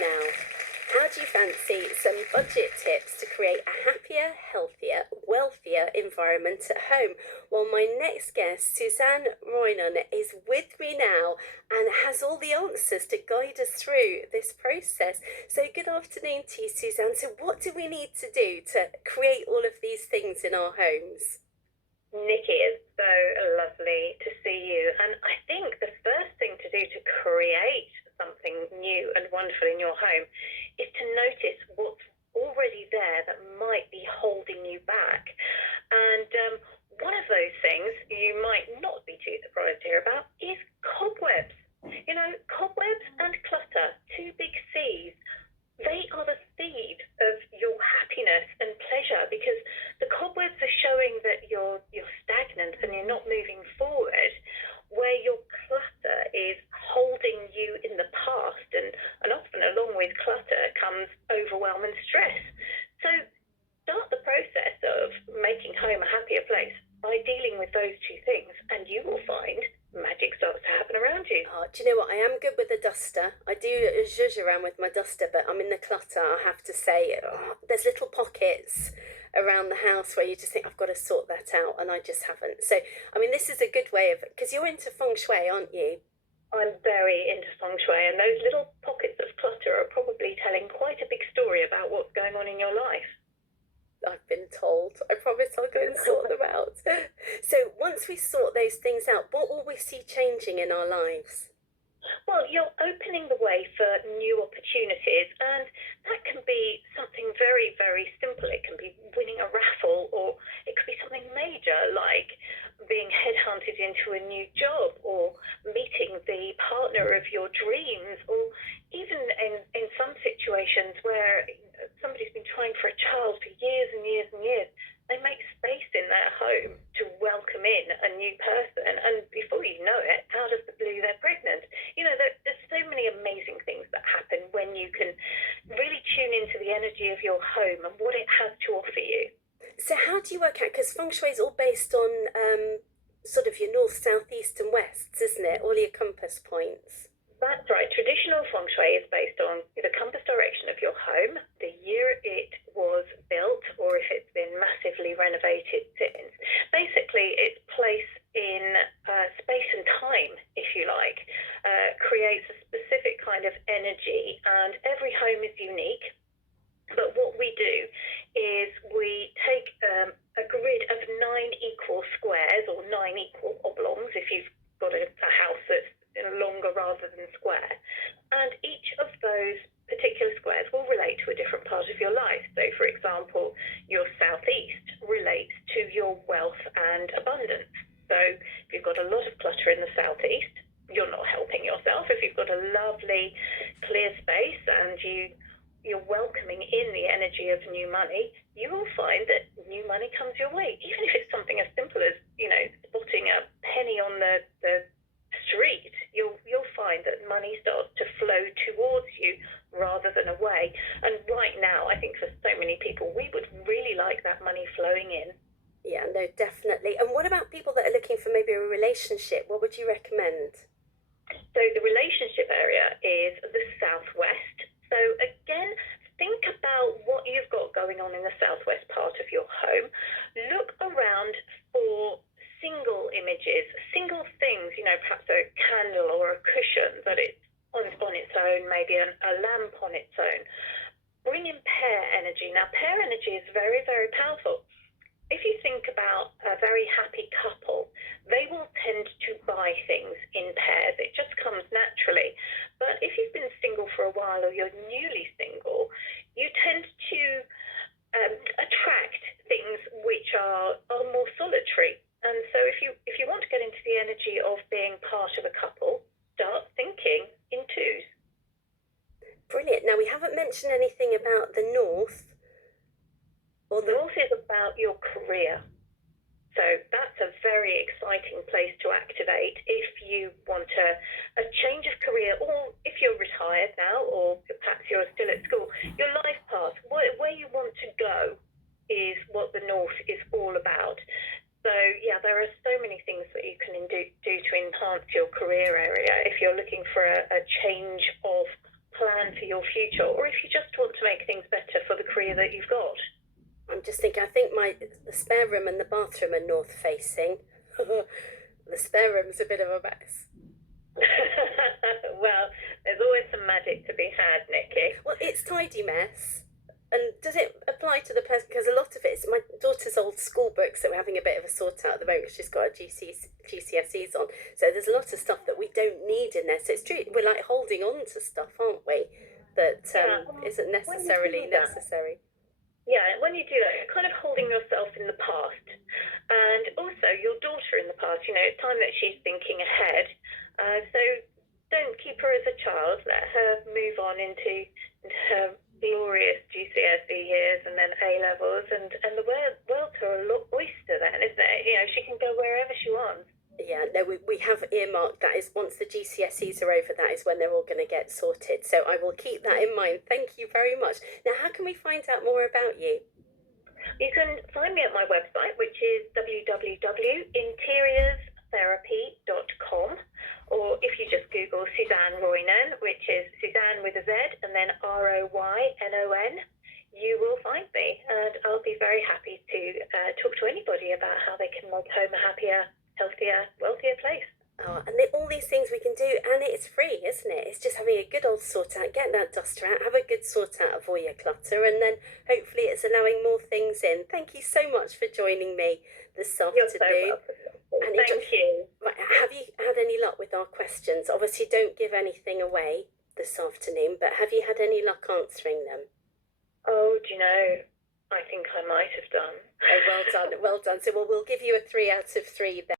Now, how do you fancy some budget tips to create a happier, healthier, wealthier environment at home? Well, my next guest, Suzanne Roynon, is with me now and has all the answers to guide us through this process. So, good afternoon to you, Suzanne. So, what do we need to do to create all of these things in our homes? Nicky, it's so lovely to see you. And I think the first thing to do to create something new and wonderful in your home is to notice what's already there that might be holding you back. And one of those things you might not be too surprised to hear about is cobwebs. You know, cobwebs and clutter, two big C's. They are the thieves of your happiness and pleasure because the cobwebs are showing that you're stagnant and you're not moving forward, where your clutter is holding you in the past, and often along with clutter comes overwhelm and stress. So start the process of making home a happier place by dealing with those two things, and you will find magic starts to happen around you. Oh, do you know what? I am good with a duster. I do zhuzh around with my duster, but I'm in the clutter, I have to say. Oh, there's little pockets around the house where you just think, I've got to sort that out, and I just haven't. So, I mean, this is a good way of, because you're into feng shui, aren't you? I'm very into feng shui, and those little pockets of clutter are probably telling quite a big story about what's going on in your life. I've been told. I promise I'll go and sort them out. So, once we sort those things out, what will we see changing in our lives? Well, you're opening the way for new opportunities, and that can be something very, very simple. It can be winning a raffle, or it could be something major like being headhunted into a new job, or meeting the partner of your dreams, or even in some situations where somebody's been trying for a child for years and years and years. They make space in their home to welcome in a new person, and before you know it, out of the blue, they're pregnant. You know, there's so many amazing things that happen when you can really tune into the energy of your home and what it has to offer you. So, how do you work out? Because feng shui is all based on sort of your north, south, east, and west, isn't it? All your compass points. That's right. Traditional feng shui is based on the compass direction of your home, the year it was built, or if it's been massively renovated since. Basically, its place in space and time, if you like, creates a specific kind of energy, and every home is unique. But what we do is we take a grid of 9 equal squares, or 9 equal oblongs, if you've got a house that's longer rather than square. And each of those particular squares will relate to a different part of your life. So, for example, your southeast relates to your wealth and abundance. So, if you've got a lot of clutter in the southeast, you're not helping yourself. If you've got a lovely clear space and you're welcoming in the energy of new money, you will find that new money comes your way. Even if it's something as simple as, spotting a penny on the street, you'll find that money starts to flow towards you rather than away. And right now, I think for so many people, we would really like that money flowing in. Yeah, no, definitely. And what about people that are looking for maybe a relationship? What would you recommend? So the relationship area is the southwest. So again, think about what you've got going on in the southwest part of your home. Look around for single images, single things, perhaps a candle or a cushion that it's on its own, maybe a lamp on its own. Bring in pair energy. Now, pair energy is very, very powerful. If you think about a very happy couple, they will tend to buy things in pairs. It just comes naturally. But if you've been single for a while, or you're newly single, you tend to attract things which are more solitary. And so if you want to get into the energy of being part of a couple, start thinking in twos. Brilliant. Now, we haven't mentioned anything about the north. Or the north is about your career. So that's a very exciting place to activate if you want a change of career, or if you're retired now, or perhaps you're still at school. Your life path, where you want to go, is what the north is all about. So, yeah, there are so many things that you can do to enhance your career area if you're looking for a change of plan for your future, or if you just want to make things better for the career that you've got. I'm just thinking, I think the spare room and the bathroom are north facing. The spare room's a bit of a mess. Well, there's always some magic to be had, Nicky. Well, it's tidy mess. And does it apply to the person? Because a lot of it's my daughter's old school books that we're having a bit of a sort out at the moment because she's got her GCSEs on. So there's a lot of stuff that we don't need in there. So it's true, we're like holding on to stuff, aren't we? That isn't necessarily necessary. Yeah, when you do that, you're kind of holding yourself in the past. And also your daughter in the past, it's time that she's thinking ahead. So don't keep her as a child. Let her move on into her glorious GCSE years and then A levels, and the world's her oyster then, isn't it? She can go wherever she wants. Yeah, no, we have earmarked that is once the GCSEs are over, that is when they're all going to get sorted. So I will keep that in mind. Thank you very much. Now, how can we find out more about you? You can find me at my website, which is www.interiorsTherapy.com, or if you just Google Suzanne Roynon, which is Suzanne with a Z and then Roynon, you will find me, and I'll be very happy to talk to anybody about how they can make home a happier, healthier, wealthier place. Oh, and all these things we can do, and it's free, isn't it? It's just having a good old sort out, getting that duster out, have a good sort out of all your clutter, and then hopefully it's allowing more things in. Thank you so much for joining me this afternoon. You're so welcome. Thank you. Right, have you had any luck with our questions? Obviously, don't give anything away this afternoon, but have you had any luck answering them? Oh, do you know, I think I might have done. Oh, well done, well done. So we'll give you a 3 out of 3 then.